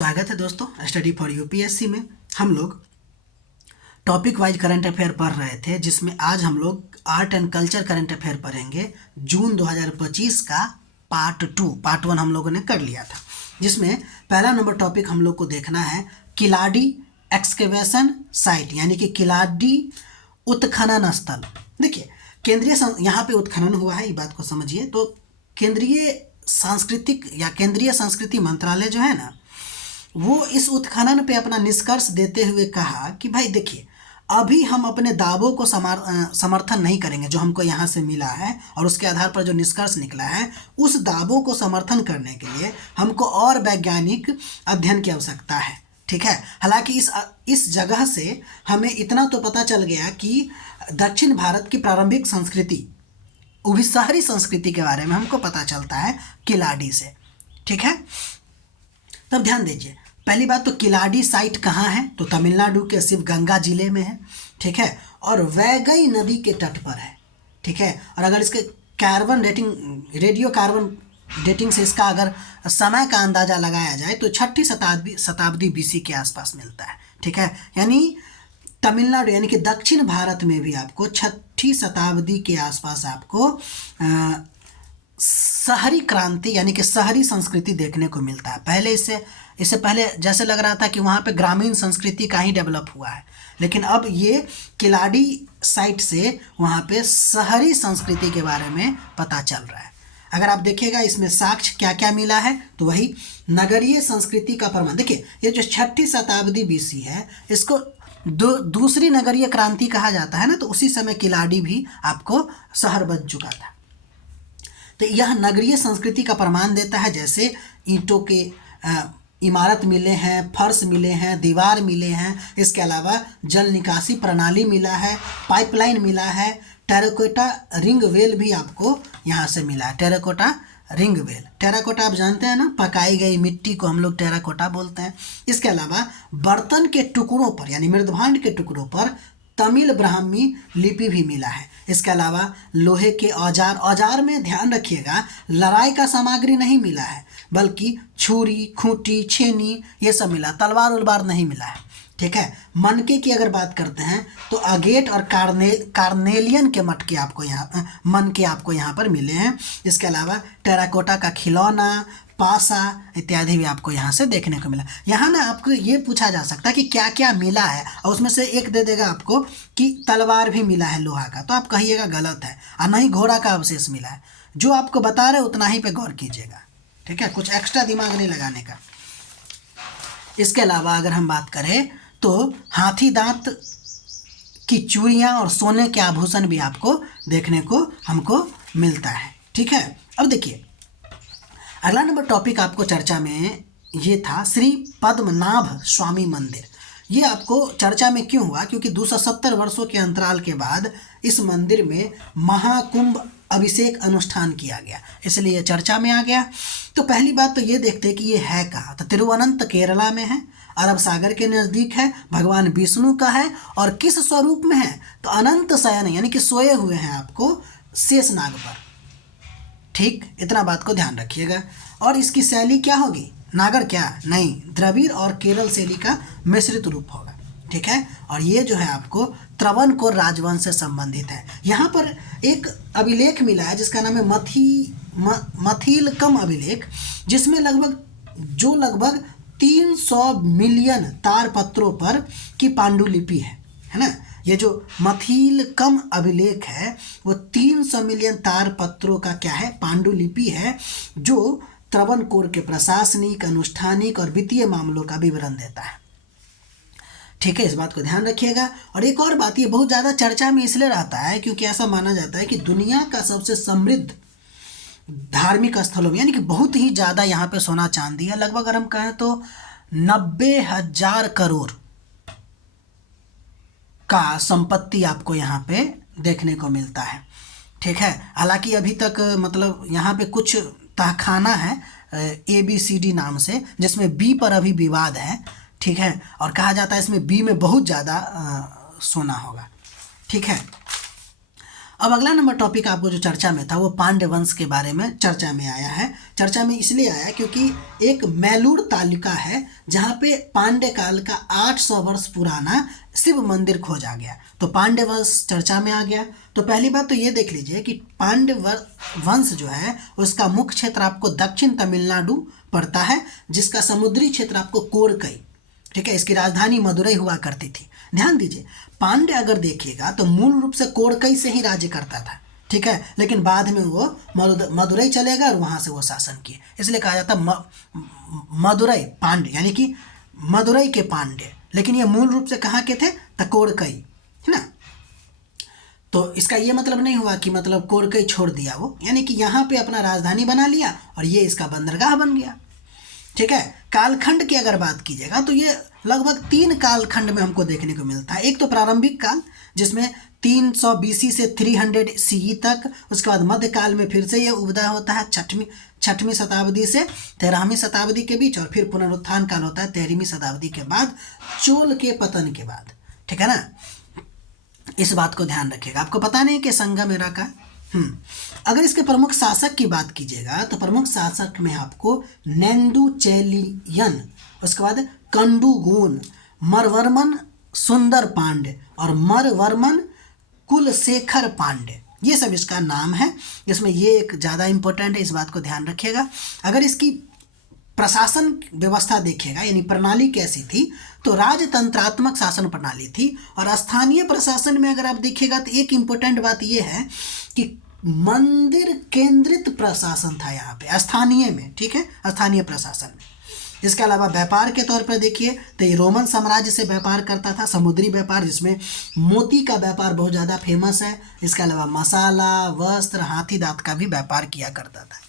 स्वागत है दोस्तों स्टडी फॉर यूपीएससी में। हम लोग टॉपिक वाइज करंट अफेयर पढ़ रहे थे, जिसमें आज हम लोग art and culture current affair पढ़ेंगे। जून 2025 का पार्ट 1 हम लोगों ने कर लिया था, जिसमें पहला नंबर टॉपिक हम लोग को देखना है किलाडी एक्सकेवेशन साइट, यानी कि किलाडी उत्खनन स्थल। देखिए यहाँ पे उत्खनन हुआ है, ये बात को समझिए। तो केंद्रीय संस्कृति मंत्रालय जो है ना, वो इस उत्खनन पे अपना निष्कर्ष देते हुए कहा कि भाई देखिए, अभी हम अपने दावों को समर्थन नहीं करेंगे जो हमको यहाँ से मिला है, और उसके आधार पर जो निष्कर्ष निकला है उस दावों को समर्थन करने के लिए हमको और वैज्ञानिक अध्ययन की आवश्यकता है। ठीक है, हालांकि इस जगह से हमें इतना तो पता चल गया कि दक्षिण भारत की प्रारंभिक संस्कृति, वो भी शहरी संस्कृति के बारे में हमको पता चलता है किलाडी से। ठीक है, तब ध्यान दीजिए, पहली बात तो किलाडी साइट कहाँ है, तो तमिलनाडु के शिवगंगा जिले में है। ठीक है, और वैगई नदी के तट पर है। ठीक है, और अगर इसके रेडियो कार्बन डेटिंग से इसका अगर समय का अंदाज़ा लगाया जाए तो 6वीं शताब्दी बीसी के आसपास मिलता है। ठीक है, यानी तमिलनाडु यानी कि दक्षिण भारत में भी आपको 6वीं शताब्दी के आसपास आपको शहरी क्रांति यानी कि शहरी संस्कृति देखने को मिलता है। पहले इससे पहले जैसे लग रहा था कि वहाँ पे ग्रामीण संस्कृति का ही डेवलप हुआ है, लेकिन अब ये किलाडी साइट से वहाँ पे शहरी संस्कृति के बारे में पता चल रहा है। अगर आप देखिएगा इसमें साक्ष्य क्या क्या मिला है, तो वही नगरीय संस्कृति का प्रमाण। देखिए, ये जो 6वीं शताब्दी बीसी है, इसको दूसरी नगरीय क्रांति कहा जाता है ना, तो उसी समय किलाडी भी आपको शहर बन चुका था। तो यह नगरीय संस्कृति का प्रमाण देता है, जैसे ईंटों के इमारत मिले हैं, फर्श मिले हैं, दीवार मिले हैं। इसके अलावा जल निकासी प्रणाली मिला है, पाइपलाइन मिला है, टेराकोटा रिंग वेल भी आपको यहाँ से मिला है। टेराकोटा रिंग वेल, टेराकोटा आप जानते हैं ना, पकाई गई मिट्टी को हम लोग टेराकोटा बोलते हैं। इसके अलावा बर्तन के टुकड़ों पर यानी मृदभांड के टुकड़ों पर तमिल ब्राह्मी लिपि भी मिला है। इसके अलावा लोहे के औजार में ध्यान रखिएगा, लड़ाई का सामग्री नहीं मिला है, बल्कि छुरी, खूंटी, छेनी ये सब मिला, तलवार उलवार नहीं मिला है। ठीक है, मनके की अगर बात करते हैं तो अगेट और कार्नेलियन के मनके आपको यहाँ पर मिले हैं। इसके अलावा टेराकोटा का खिलौना, पासा इत्यादि भी आपको यहाँ से देखने को मिला। यहाँ ना आपको ये पूछा जा सकता है कि क्या क्या मिला है, और उसमें से एक दे देगा आपको कि तलवार भी मिला है लोहा का, तो आप कहिएगा गलत है, और नहीं घोड़ा का अवशेष मिला है। जो आपको बता रहे उतना ही पे गौर कीजिएगा। ठीक है, कुछ एक्स्ट्रा दिमाग नहीं लगाने का। इसके अलावा अगर हम बात करें तो हाथी दांत की चूड़ियाँ और सोने के आभूषण भी आपको देखने को हमको मिलता है। ठीक है, अब देखिए अगला नंबर टॉपिक आपको चर्चा में ये था श्री पद्मनाभ स्वामी मंदिर। ये आपको चर्चा में क्यों हुआ, क्योंकि 270 वर्षों के अंतराल के बाद इस मंदिर में महाकुंभ अभिषेक अनुष्ठान किया गया, इसलिए ये चर्चा में आ गया। तो पहली बात तो ये देखते हैं कि ये है कहाँ, तो तिरुवनंत केरला में है, अरब सागर के नज़दीक है, भगवान विष्णु का है, और किस स्वरूप में है, तो अनंत शयन यानी कि सोए हुए हैं आपको शेषनाग पर। ठीक, इतना बात को ध्यान रखिएगा। और इसकी शैली क्या होगी, नागर क्या नहीं, द्रविड़ और केरल शैली का मिश्रित रूप होगा। ठीक है, और ये जो है आपको त्रवणकोर राजवंश से संबंधित है। यहाँ पर एक अभिलेख मिला है जिसका नाम है मथीलकम अभिलेख, जिसमें लगभग 300 मिलियन तारपत्रों पर की पांडुलिपि है ना। ये जो मथीलकम अभिलेख है वो 300 मिलियन तारपत्रों का क्या है, पांडुलिपि है, जो त्रवणकोर के प्रशासनिक, अनुष्ठानिक और वित्तीय मामलों का विवरण देता है। ठीक है, इस बात को ध्यान रखिएगा। और एक और बात, ये बहुत ज़्यादा चर्चा में इसलिए रहता है क्योंकि ऐसा माना जाता है कि दुनिया का सबसे समृद्ध धार्मिक स्थलों में यानी कि बहुत ही ज़्यादा यहाँ पे सोना चांदी है। लगभग अगर हम कहें तो 90,000 करोड़ का संपत्ति आपको यहाँ पे देखने को मिलता है। ठीक है, हालांकि अभी तक मतलब यहाँ पे कुछ तहखाना है ABCD नाम से, जिसमें B पर अभी विवाद है। ठीक है, और कहा जाता है इसमें B में बहुत ज़्यादा सोना होगा। ठीक है, अब अगला नंबर टॉपिक आपको जो चर्चा में था वो पांड्य वंश के बारे में चर्चा में आया है। चर्चा में इसलिए आया क्योंकि एक मैलूर तालुका है जहाँ पे पांड्य काल का 800 वर्ष पुराना शिव मंदिर खोजा गया, तो पांड्य वंश चर्चा में आ गया। तो पहली बात तो ये देख लीजिए कि पांड्य वंश जो है उसका मुख्य क्षेत्र आपको दक्षिण तमिलनाडु पड़ता है, जिसका समुद्री क्षेत्र आपको कोरकई, ठीक है, इसकी राजधानी मदुरई हुआ करती थी। ध्यान दीजिए, पांड्य अगर देखिएगा तो मूल रूप से कोरकई से ही राज्य करता था, ठीक है, लेकिन बाद में वो मदुरई चले गए और वहाँ से वो शासन किए, इसलिए कहा जाता मदुरई पांड्य, यानी कि मदुरई के पांड्य, लेकिन ये मूल रूप से कहाँ के थे, तो कोरकई, है ना। तो इसका ये मतलब नहीं हुआ कि मतलब कोरकई छोड़ दिया वो, यानी कि यहाँ पे अपना राजधानी बना लिया और ये इसका बंदरगाह बन गया, ठीक है। कालखंड की अगर बात कीजिएगा तो ये लगभग 3 कालखंड में हमको देखने को मिलता है। एक तो प्रारंभिक काल जिसमें 300 BC से 300 CE तक, उसके बाद मध्यकाल में फिर से ये उदय होता है 6वीं शताब्दी से 13वीं शताब्दी के बीच, और फिर पुनरुत्थान काल होता है 13वीं शताब्दी के बाद, चोल के पतन के बाद, ठीक है ना। इस बात को ध्यान रखिएगा। आपको पता नहीं कि संगम एरा का अगर इसके प्रमुख शासक की बात कीजिएगा तो प्रमुख शासक में आपको नेंदुचेलियन, उसके बाद कंडुगोन, मरवर्मन सुंदर पांड्य और मरवर्मन कुलशेखर पांड्य, ये सब इसका नाम है। इसमें ये एक ज़्यादा इंपॉर्टेंट है, इस बात को ध्यान रखिएगा। अगर इसकी प्रशासन व्यवस्था देखिएगा, यानी प्रणाली कैसी थी, तो राजतंत्रात्मक शासन प्रणाली थी। और स्थानीय प्रशासन में अगर आप देखिएगा तो एक इम्पोर्टेंट बात ये है कि मंदिर केंद्रित प्रशासन था यहाँ पे स्थानीय में, ठीक है, स्थानीय प्रशासन में। इसके अलावा व्यापार के तौर पर देखिए तो ये रोमन साम्राज्य से व्यापार करता था, समुद्री व्यापार, जिसमें मोती का व्यापार बहुत ज़्यादा फेमस है। इसके अलावा मसाला, वस्त्र, हाथी दांत का भी व्यापार किया करता था,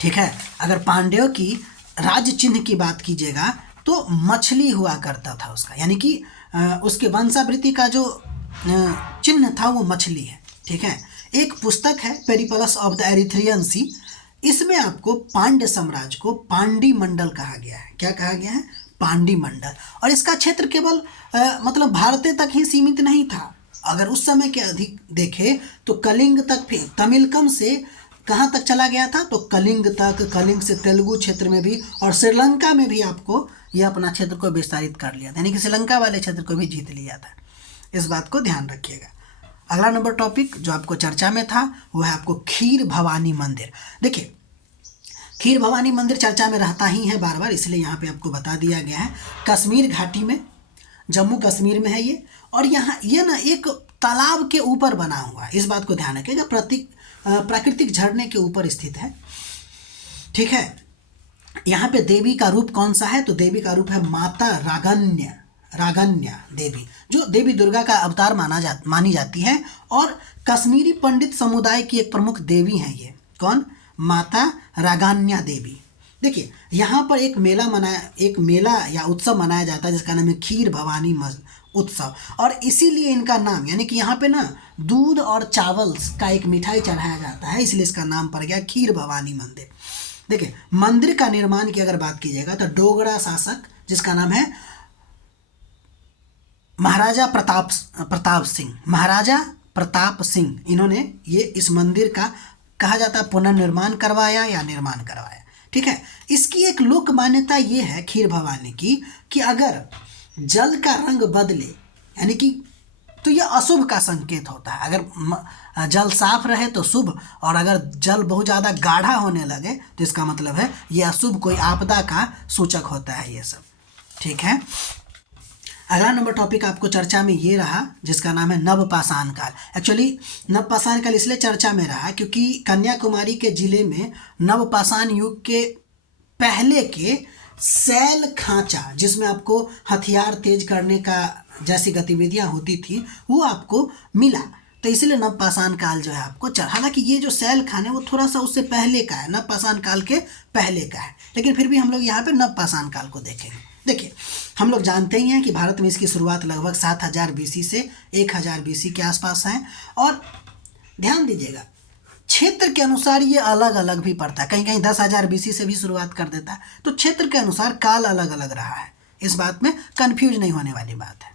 ठीक है। अगर पांड्यों की राज्य चिन्ह की बात कीजिएगा तो मछली हुआ करता था उसका, यानी कि उसके वंशावृत्ति का जो चिन्ह था वो मछली है, ठीक है। एक पुस्तक है पेरिप्लस ऑफ द एरिथ्रियन सी, इसमें आपको पांड्य साम्राज्य को पांडी मंडल कहा गया है। क्या कहा गया है? पांडी मंडल। और इसका क्षेत्र केवल मतलब भारत तक ही सीमित नहीं था। अगर उस समय के अधिक देखें तो कलिंग तक, फिर तमिलकम से कहाँ तक चला गया था, तो कलिंग तक, कलिंग से तेलुगु क्षेत्र में भी, और श्रीलंका में भी आपको यह अपना क्षेत्र को विस्तारित कर लिया था, यानी कि श्रीलंका वाले क्षेत्र को भी जीत लिया था। इस बात को ध्यान रखिएगा। अगला नंबर टॉपिक जो आपको चर्चा में था वो है आपको खीर भवानी मंदिर। देखिए, खीर भवानी मंदिर चर्चा में रहता ही है बार बार, इसलिए यहाँ पे आपको बता दिया गया है। कश्मीर घाटी में, जम्मू कश्मीर में है ये, और यहाँ ये ना एक तालाब के ऊपर बना हुआ है। इस बात को ध्यान रखिएगा, प्राकृतिक झरने के ऊपर स्थित है, ठीक है। यहाँ पे देवी का रूप कौन सा है, तो देवी का रूप है माता रागन्या देवी, जो देवी दुर्गा का अवतार मानी जाती है, और कश्मीरी पंडित समुदाय की एक प्रमुख देवी हैं ये। कौन? माता रागन्या देवी। देखिए, यहाँ पर एक मेला या उत्सव मनाया जाता है जिसका नाम है खीर भवानी उत्सव, और इसीलिए इनका नाम, यानी कि यहाँ पे ना दूध और चावल का एक मिठाई चढ़ाया जाता है, इसलिए इसका नाम पड़ गया खीर भवानी मंदिर। देखिए, मंदिर का निर्माण की अगर बात कीजिएगा तो डोगरा शासक जिसका नाम है महाराजा प्रताप सिंह, इन्होंने ये इस मंदिर का कहा जाता है पुनर्निर्माण करवाया या निर्माण करवाया, ठीक है। इसकी एक लोक मान्यता ये है खीर भवानी की कि अगर जल का रंग बदले, यानी कि तो यह अशुभ का संकेत होता है। अगर जल साफ रहे तो शुभ, और अगर जल बहुत ज़्यादा गाढ़ा होने लगे तो इसका मतलब है ये अशुभ, कोई आपदा का सूचक होता है ये सब, ठीक है। अगला नंबर टॉपिक आपको चर्चा में ये रहा जिसका नाम है नवपाषाण काल। एक्चुअली नवपाषाण काल इसलिए चर्चा में रहा क्योंकि कन्याकुमारी के जिले में नवपाषाण युग के पहले के सैल खांचा, जिसमें आपको हथियार तेज करने का जैसी गतिविधियां होती थी, वो आपको मिला, तो इसलिए नवपाषाण काल जो है आपको हालांकि ये जो सैल खान है वो थोड़ा सा उससे पहले का है, नवपाषाण काल के पहले का है, लेकिन फिर भी हम लोग यहाँ पे नवपाषाण काल को देखेंगे। देखिए, हम लोग जानते ही हैं कि भारत में इसकी शुरुआत लगभग 7000 BC से 1000 BC के आसपास है, और ध्यान दीजिएगा क्षेत्र के अनुसार ये अलग अलग भी पड़ता है, कहीं कहीं 10,000 BC से भी शुरुआत कर देता है, तो क्षेत्र के अनुसार काल अलग अलग रहा है, इस बात में कंफ्यूज नहीं होने वाली बात है,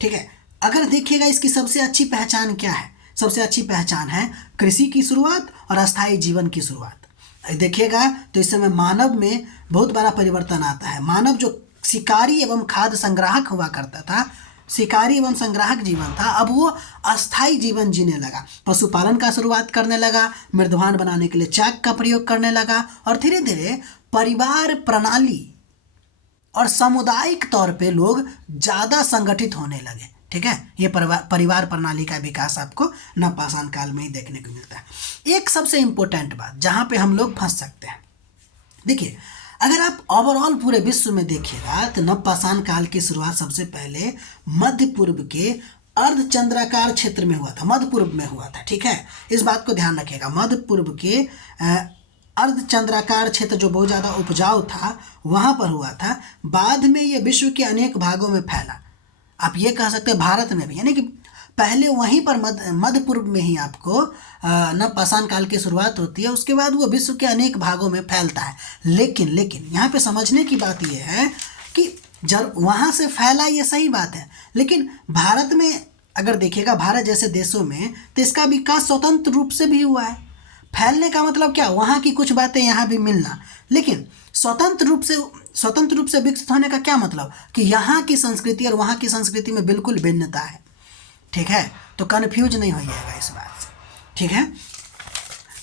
ठीक है। अगर देखिएगा इसकी सबसे अच्छी पहचान क्या है, सबसे अच्छी पहचान है कृषि की शुरुआत और अस्थायी जीवन की शुरुआत। देखिएगा तो इस समय मानव में बहुत बड़ा परिवर्तन आता है। मानव जो शिकारी एवं खाद्य संग्राहक हुआ करता था, शिकारी एवं संग्राहक जीवन था, अब वो अस्थायी जीवन जीने लगा। पशुपालन का शुरुआत करने लगा, मृदवान बनाने के लिए चाक का प्रयोग करने लगा और धीरे धीरे परिवार प्रणाली और सामुदायिक तौर पे लोग ज़्यादा संगठित होने लगे। ठीक है, ये परिवार प्रणाली का विकास आपको नवपाषाण काल में ही देखने को मिलता है। एक सबसे इम्पोर्टेंट बात जहाँ पे हम लोग फंस सकते हैं, देखिए अगर आप ओवरऑल पूरे विश्व में देखिएगा तो नवपाषाण काल की शुरुआत सबसे पहले मध्य पूर्व के अर्धचंद्राकार क्षेत्र में हुआ था, मध्य पूर्व में हुआ था। ठीक है, इस बात को ध्यान रखिएगा। मध्य पूर्व के अर्धचंद्राकार क्षेत्र जो बहुत ज़्यादा उपजाऊ था वहाँ पर हुआ था। बाद में ये विश्व के अनेक भागों में फैला। आप ये कह सकते हैं भारत में भी, यानी कि पहले वहीं पर मध्य पूर्व में ही आपको नवपाषाण काल की शुरुआत होती है, उसके बाद वो विश्व के अनेक भागों में फैलता है। लेकिन यहाँ पे समझने की बात ये है कि जब वहाँ से फैला ये सही बात है, लेकिन भारत में अगर देखिएगा, भारत जैसे देशों में तो इसका विकास स्वतंत्र रूप से भी हुआ है। फैलने का मतलब क्या, वहाँ की कुछ बातें यहाँ भी मिलना, लेकिन स्वतंत्र रूप से विकसित होने का क्या मतलब कि यहाँ की संस्कृति और वहाँ की संस्कृति में बिल्कुल भिन्नता है। ठीक है, तो कन्फ्यूज नहीं होइएगा इस बात से। ठीक है,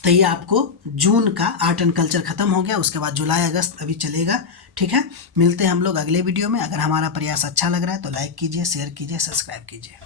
तो ये आपको जून का आर्ट एंड कल्चर खत्म हो गया, उसके बाद जुलाई अगस्त अभी चलेगा। ठीक है, मिलते हैं हम लोग अगले वीडियो में। अगर हमारा प्रयास अच्छा लग रहा है तो लाइक कीजिए, शेयर कीजिए, सब्सक्राइब कीजिए।